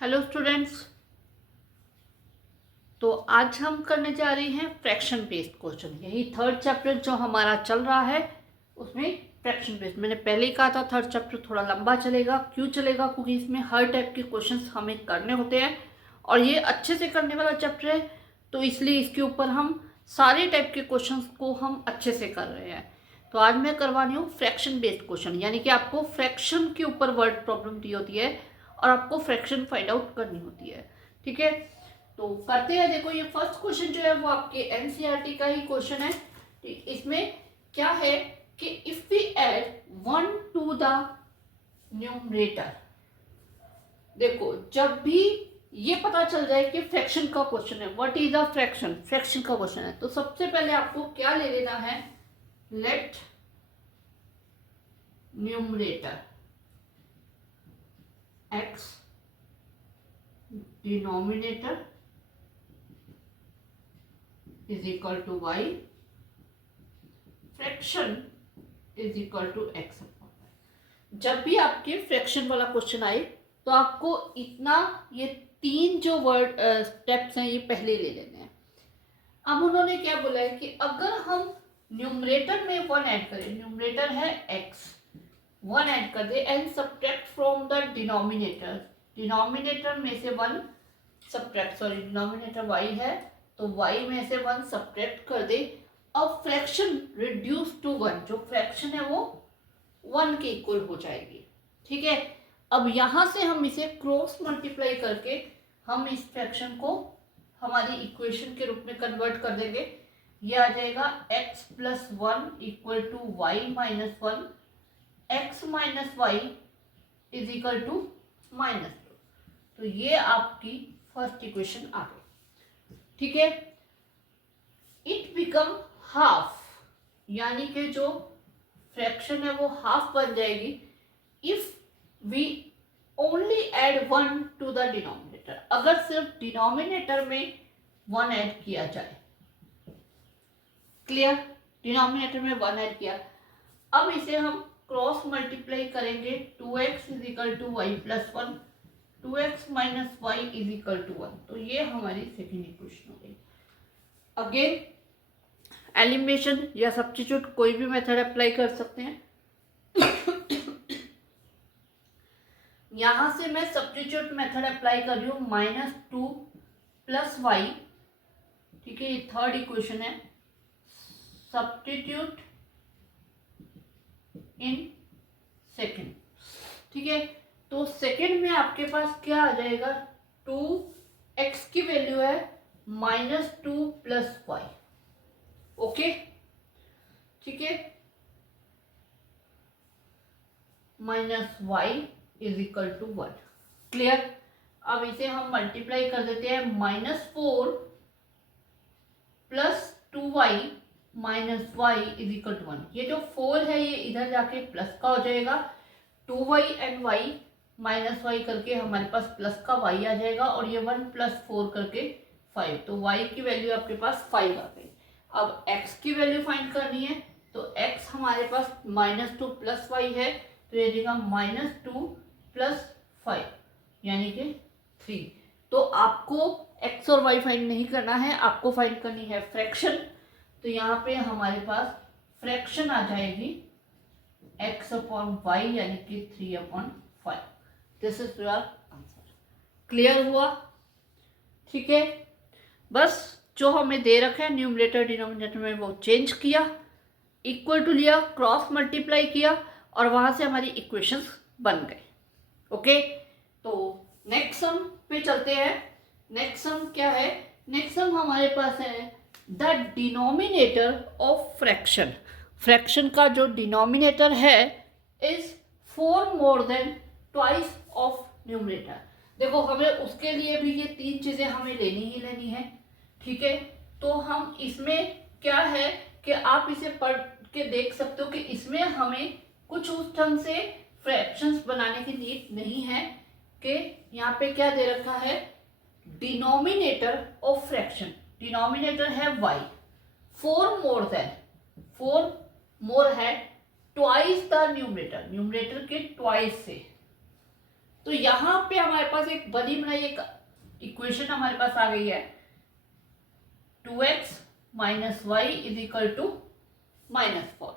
Hello students. तो आज हम करने जा रहे हैं फ्रैक्शन बेस्ड क्वेश्चन। यही थर्ड चैप्टर जो हमारा चल रहा है उसमें फ्रैक्शन बेस्ड। मैंने पहले ही कहा था थर्ड चैप्टर थोड़ा लंबा चलेगा। क्यों चलेगा? क्योंकि इसमें हर टाइप के क्वेश्चंस हमें करने होते हैं और ये अच्छे से करने वाला चैप्टर है, तो इसलिए इसके ऊपर हम सारे टाइप के क्वेश्चंस को हम अच्छे से कर रहे हैं। तो आज मैं करवानी हूँ फ्रैक्शन बेस्ड क्वेश्चन, यानी कि आपको फ्रैक्शन के ऊपर वर्ड प्रॉब्लम दी होती है और आपको फ्रैक्शन फाइंड आउट करनी होती है। ठीक है, तो करते हैं। देखो, ये फर्स्ट क्वेश्चन जो है वो आपके एनसीईआरटी का ही क्वेश्चन है। इसमें क्या है कि if we add 1 to the numerator, देखो जब भी ये पता चल जाए कि फ्रैक्शन का क्वेश्चन है, what is the fraction, fraction का क्वेश्चन है, तो सबसे पहले आपको क्या ले लेना है, let numerator x denominator is equal to y, fraction is equal to x। जब भी आपके फ्रैक्शन वाला क्वेश्चन आए तो आपको इतना, ये तीन जो वर्ड स्टेप्स हैं ये पहले ले लेने हैं। अब उन्होंने क्या बोला है कि अगर हम न्यूमरेटर में 1 ऐड करें, न्यूमरेटर है x, 1 ऐड कर दे and subtract from the denominator, denominator में से 1 सब्ट्रैक्ट, सॉरी डिनोमिनेटर y है तो y में से 1 सब्ट्रैक्ट कर दे। अब फ्रैक्शन रिड्यूस टू 1, जो फ्रैक्शन है वो 1 के इक्वल हो जाएगी। ठीक है, अब यहां से हम इसे क्रॉस मल्टीप्लाई करके हम इस फ्रैक्शन को हमारी इक्वेशन के रूप में कन्वर्ट कर देंगे। ये आ जाएगा x plus 1 equal to y minus 1, x minus y is equal to minus 2। तो ये आपकी फर्स्ट इक्वेशन आ गई। ठीक है, इट बिकम हाफ, यानी कि जो फ्रैक्शन है वो हाफ बन जाएगी if we only add 1 to the denominator, अगर सिर्फ डिनोमिनेटर में 1 ऐड किया जाए। क्लियर? डिनोमिनेटर में 1 ऐड किया। अब इसे हम क्रॉस मल्टीप्लाई करेंगे, 2x is equal to y plus 1, 2x minus y is equal to 1। तो ये हमारी सेकेंड इक्वेशन हो गई। अगेन एलिमिनेशन या सब्स्टिट्यूट कोई भी मेथड अप्लाई कर सकते हैं। यहां से मैं सब्स्टिट्यूट मेथड अप्लाई कर रही हूं, -2 प्लस वाई। ठीक है, ये थर्ड इक्वेशन है। Substitute in second. ठीक है, तो सेकेंड में आपके पास क्या आ जाएगा, 2x की वैल्यू है -2 प्लस वाई। ओके, ठीक है, minus y is equal to 1। Clear? अब इसे हम मल्टीप्लाई कर देते हैं, -4 plus 2y minus y is equal to 1। ये जो 4 है ये इधर जाके प्लस का हो जाएगा, 2y and y minus Y करके हमारे पास प्लस का y आ जाएगा, और ये 1 प्लस 4 करके 5, तो y की वैल्यू आपके पास 5 आ गई। अब x की वैल्यू फाइंड करनी है, तो x हमारे पास -2 प्लस वाई है, तो ये देगा -2 प्लस 5 यानी कि 3। तो आपको x और y फाइंड नहीं करना है, आपको फाइंड करनी है फ्रैक्शन। तो यहाँ पे हमारे पास फ्रैक्शन आ जाएगी x अपॉन वाई यानी कि 3/5। This is your answer. Clear हुआ? ठीक है, बस जो हमें दे रखा है न्यूमरेटर डिनोमिनेटर में वो चेंज किया, इक्वल टू लिया, क्रॉस मल्टीप्लाई किया और वहां से हमारी इक्वेशंस बन गए। ओके, तो नेक्स्ट सम पे चलते हैं। नेक्स्ट सम क्या है? नेक्स्ट सम हमारे पास है the denominator of fraction. Fraction का जो डिनोमिनेटर है is 4 more than twice of numerator. देखो, हमें उसके लिए भी ये तीन चीजें हमें लेनी ही लेनी है। ठीक है, तो हम इसमें क्या है कि आप इसे पढ़ के देख सकते हो कि इसमें हमें कुछ उस ढंग से फ्रैक्शंस बनाने की नीड नहीं है कि यहाँ पे क्या दे रखा है, डिनोमिनेटर ऑफ फ्रैक्शन, डिनोमिनेटर है y, 4 मोर देन, 4 मोर है ट्वाइस द न्यूमरेटर, न्यूमरेटर के ट्वाइस से। तो यहाँ पे हमारे पास एक बनी बनाई एक इक्वेशन हमारे पास आ गई है, 2x minus y is equal to -4।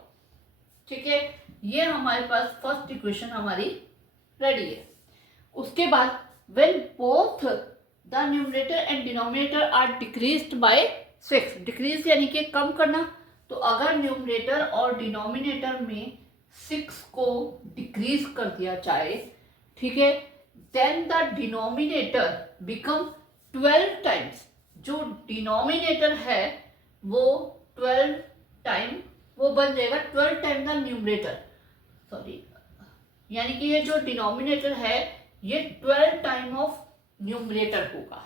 ठीक है, ये हमारे पास फर्स्ट इक्वेशन हमारी रेडी है। उसके बाद when both the numerator and denominator are decreased by 6, decrease यानी कि कम करना, तो अगर न्यूमरेटर और डिनोमिनेटर में 6 को डिक्रीज कर दिया जाए, ठीक है, then the denominator become 12 times, जो डिनोमिनेटर है वो 12 टाइम वो बन जाएगा 12 टाइम द न्यूमरेटर, सॉरी, यानी कि ये जो डिनोमिनेटर है ये 12 टाइम ऑफ न्यूमरेटर होगा।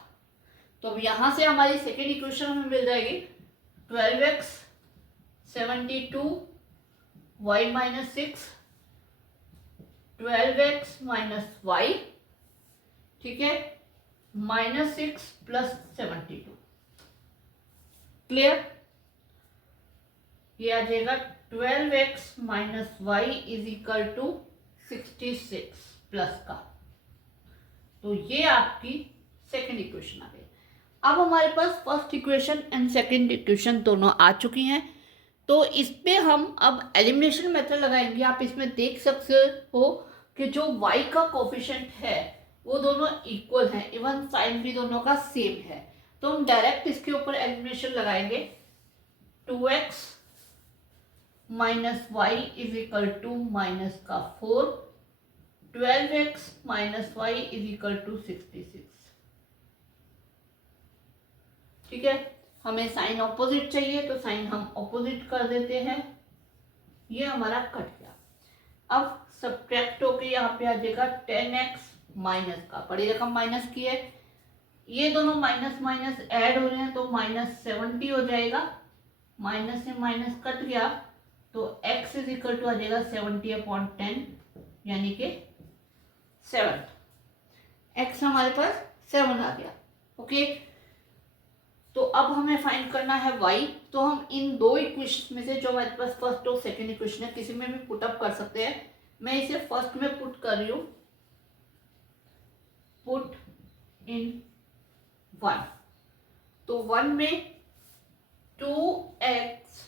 तो अब यहां से हमारी सेकेंड इक्वेशन हमें मिल जाएगी 12x 72 y minus 6 12x minus Y, ठीक है, -6 प्लस 72। क्लियर? ये आ जाएगा 12x minus y is equal to 66 plus का। तो ये आपकी सेकेंड इक्वेशन आ गई। अब हमारे पास first equation and second equation दोनों आ चुकी हैं। तो इस पे हम अब एलिमिनेशन मेथड लगाएंगे। आप इसमें देख सकते हो कि जो y का कोफिशिएंट है वो दोनों इक्वल हैं, इवन साइन भी दोनों का सेम है। तो हम डायरेक्ट इसके ऊपर एलिमिनेशन लगाएंगे। 2x minus y is equal to minus का 4, 12x minus y is equal to 66। ठीक है, हमें साइन ऑपोजिट चाहिए तो साइन हम ऑपोजिट कर देते हैं। ये हमारा कट गया। अब सब्ट्रैक्ट होके यहाँ पे आ जाएगा 10x माइनस का, बड़ी रकम माइनस की है, ये दोनों माइनस माइनस ऐड हो रहे हैं तो -70 हो जाएगा। माइनस से माइनस कट गया तो x इज इक्वल टू आ जाएगा 70/10 यानी कि 7। x हमारे पास 7 आ गया। ओके, तो अब हमें फाइंड करना है y। तो हम इन दो इक्वेशन में से जो हमारे पास फर्स्ट और सेकेंड इक्वेशन है किसी में भी पुट अप कर सकते हैं। मैं इसे फर्स्ट में पुट कर रही हूं, पुट इन 1। तो 1 में 2x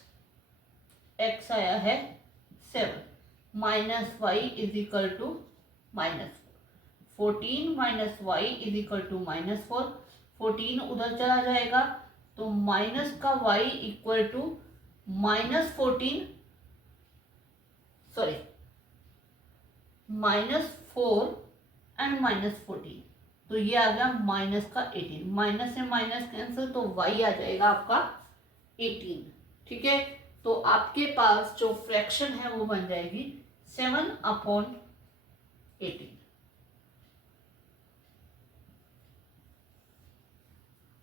x आया है 7 minus y is equal to -14 minus y is equal to -4। 14 उधर चला जाएगा तो माइनस का y equal to -14, sorry -4 and -14, तो ये आ गया माइनस का 18। माइनस से माइनस कैंसिल तो y आ जाएगा आपका 18। ठीक है, तो आपके पास जो फ्रैक्शन है वो बन जाएगी 7/18।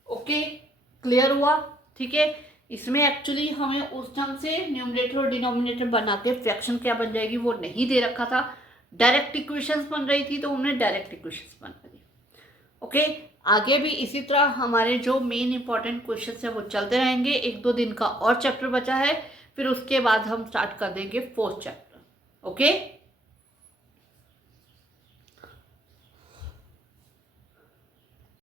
ओके, क्लियर हुआ? ठीक है, इसमें एक्चुअली हमें उस ढंग से न्यूमरेटर और डिनोमिनेटर बना के फ्रैक्शन क्या बन जाएगी वो नहीं दे रखा था। डायरेक्ट इक्वेशंस बन रही थी तो हमने डायरेक्ट इक्वेशंस बना दी। ओके, आगे भी इसी तरह हमारे जो मेन इंपॉर्टेंट क्वेश्चंस है वो चलते रहेंगे। 1-2 दिन का और चैप्टर बचा है, फिर उसके बाद हम स्टार्ट कर देंगे 4th चैप्टर। ओके।